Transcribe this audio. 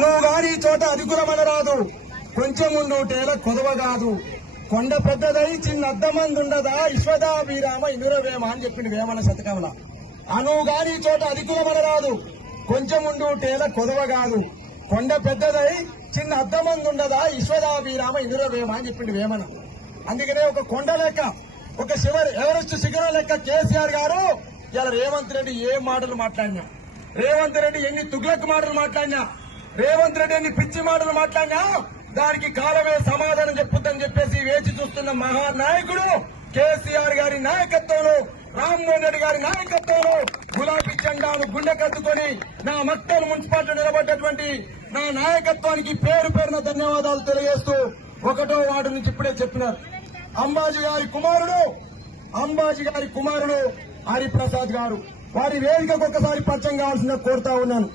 అనుగాని చోట అధికులమనరాదు, కొంచెం ఉండుటేల కొదవ కాదు, కొండ పెద్దదై చిన్న అద్దమందుండదా విశ్వదాభిరామ ఇంద్రవేమ అని చెప్పింది వేమన శతకముల. అనుగాని చోట అధికులమనరాదు, కొంచెం ఉండుటేల కొదవ కాదు, కొండ పెద్దదై చిన్న అద్దమందుండదా విశ్వదాభిరామ ఇంద్రవేమ అని చెప్పింది వేమన. అందుకనే ఒక కొండ లెక్క, ఒక ఎవరెస్ట్ శిఖరం లెక్క కేసీఆర్ గారు ఇలా రేవంత్ రెడ్డి ఏ మాటలు మాట్లాడినా, రేవంత్ రెడ్డి ఎన్ని తుగ్లక్ మాటలు మాట్లాడినా, రేవంత్ రెడ్డి ఎన్ని పిచ్చి మాటలు మాట్లాడినా దానికి కాలమే సమాధానం చెప్పుద్దని చెప్పేసి వేచి చూస్తున్న మహానాయకుడు కేసీఆర్ గారి నాయకత్వంలో, రామ్మోహన్ రెడ్డి గారి నాయకత్వంలో గులాబీ జెండాను గుండె కట్టుకుని నా మక్తల్ మున్సిపాలిటీ నిలబడ్డటువంటి నా నాయకత్వానికి పేరు పేరున ధన్యవాదాలు తెలియజేస్తూ 1వ వార్డు నుంచి ఇప్పుడే చెప్పినారు. అంబాజీ గారి కుమారుడు హరిప్రసాద్ గారు వారి వేదికకు ఒకసారి పరిచయం కావాల్సిన కోరుతా ఉన్నాను.